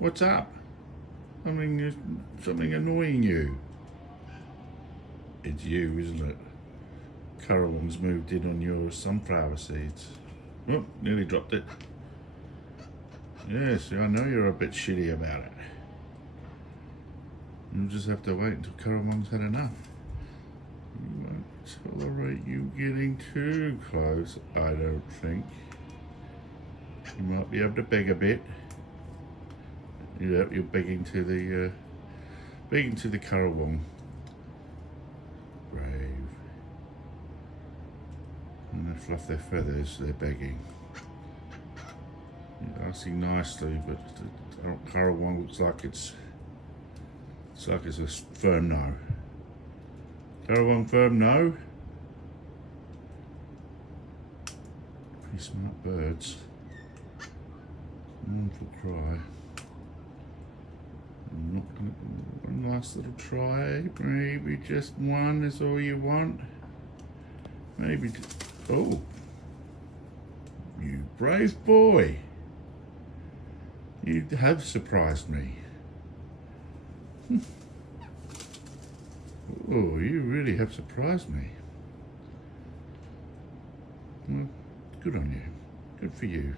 What's up? Something annoying you. It's you, isn't it? Currawong's moved in on your sunflower seeds. Oh, nearly dropped it. Yes, I know you're a bit shitty about it. You'll just have to wait until Currawong's had enough. You won't tolerate you getting too close, I don't think. You might be able to beg a bit. Yeah, you're begging to the Currawong. Brave. And they fluff their feathers, they're begging. You're asking nicely, but the Currawong looks like it's a firm no. Currawong firm no. Pretty smart birds. Mournful cry. One last little try. Maybe just one is all you want. Maybe. Oh, you brave boy. You have surprised me. Oh, you really have surprised me. Well, good on you. Good for you.